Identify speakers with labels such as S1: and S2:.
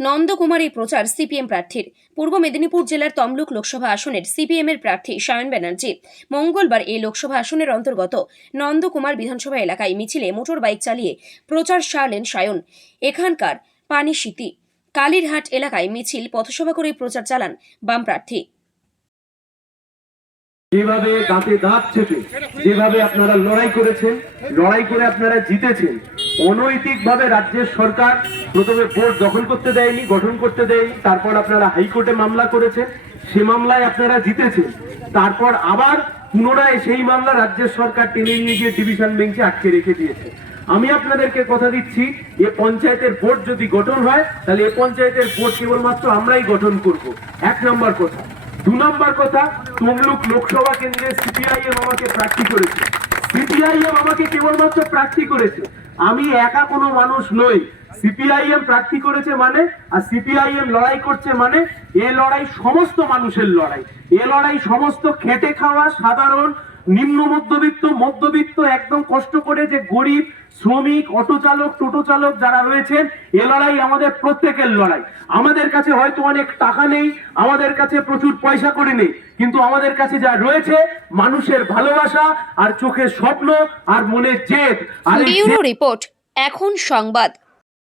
S1: নন্দকুমারী প্রচার সিপিএম প্রার্থীর। পূর্ব মেদিনীপুর জেলার তমলুক লোকসভা আসনের সিপিএম এর প্রার্থী সায়ন ব্যানার্জি। মঙ্গলবার এই লোকসভা আসনের অন্তর্গত নন্দকুমার বিধানসভা এলাকায় মিছিলে মোটর বাইক চালিয়ে প্রচার সারলেন সায়ন। এখানকার পানিশীতি, কালীরহাট এলাকায় মিছিল পথসভা করে প্রচার চালান বাম প্রার্থী।
S2: যেভাবে দাঁতে দাঁত চেপে, যেভাবে আপনারা লড়াই করেছেন, লড়াই করে আপনারা জিতেছেন অনৈতিক ভাবে রাজ্যের সরকার প্রথমে বোর্ড দখল করতে দেয়নি, গঠন করতে দেয়নি, তারপর আপনারা হাইকোর্টে মামলা করেছেন, সে মামলায় আপনারা জিতেছেন। তারপর আবার পুনরায় সেই মামলা রাজ্যের সরকার টেনে নিয়ে গিয়ে ডিভিশন বেঞ্চে আটকে রেখে দিয়েছে। আমি আপনাদেরকে কথা দিচ্ছি, এ পঞ্চায়েতের বোর্ড যদি গঠন হয়, তাহলে এ পঞ্চায়েতের বোর্ড কেবলমাত্র আমরাই গঠন করব। এক নম্বর কথা। দু নম্বর কথা, তমলুক লোকসভা কেন্দ্রে সিপিআইএম আমাকে প্রার্থী করেছে। সিপিআইএম আমাকে কেবলমাত্র প্রার্থী করেছে। আমি একা কোনো মানুষ নই। সিপিআইএম প্রার্থী করেছে মানে আর সিপিআইএম লড়াই করছে মানে এ লড়াই সমস্ত মানুষের লড়াই। এ লড়াই সমস্ত খেটে খাওয়া সাধারণ নিম্ন মধ্যবিত্ত মধ্যবিত্ত একদম কষ্ট করে যে গরিব শ্রমিক অটো চালক টোটো চালক যারা রয়েছেন এ লড়াই আমাদের প্রত্যেকের লড়াই। আমাদের কাছে হয়তো অনেক টাকা নেই আমাদের কাছে প্রচুর পয়সা করে নেই কিন্তু আমাদের কাছে যা রয়েছে মানুষের ভালোবাসা আর চোখের স্বপ্ন আর মনের জেদ। আর
S1: রিপোর্ট এখন সংবাদ।